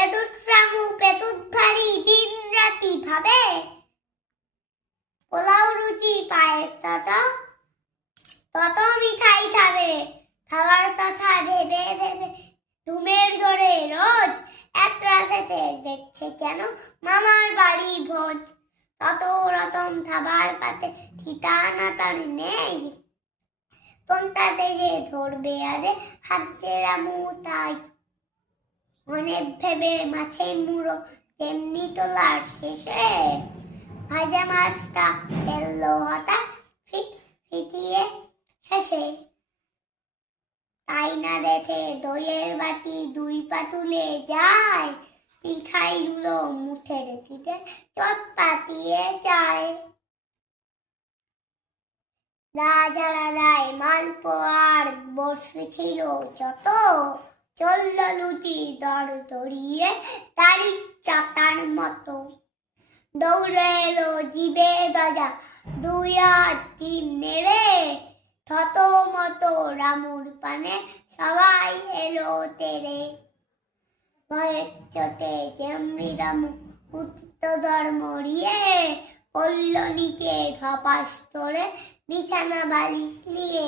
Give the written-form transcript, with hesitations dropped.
পেটুত রামু পেটুত ভারী দিন রাতি ভাবে, পোলাও রুচি পায়েস তত মিঠাই খাবে, খাওয়ার কথা ভেবে ভেবে ঘুমের ঘরে রোজ এক রাতে দেখছে কেন মামার বাড়ি ভোজ, তত রকম খাবার পাতে ঠিকানা তার নেই, কোনটাতে যে ধরবে আরে হাতে রামু তাই, অনেক ভেবে মাছের মুড়ো তেমনি তোলার শেষে ভাজা মাছটা ফেললো হঠাৎ ফিটিয়ে হেসে, তাই না দেখে দইয়ের বাটি দুই পা তুলে যায়, পিঠাইগুলো মুঠে রেখে চট পাতিয়ে যায়, রাজারাজায় মালপোয়ার বর্ষি ছিল যত, চলল লুচি দর দড়িয়ে তারি চাতার মতো, দৌড়ে এলো জিবে গজা দুই হাত জিভ নেড়ে, থত মতো রামুর পানে সবাই এলো তেরে, ভয়ের চোটে যেমনি রামু উত্তর মরিয়ে পড়ল নিচে ধপাস করে বিছানা বালিশ নিয়ে।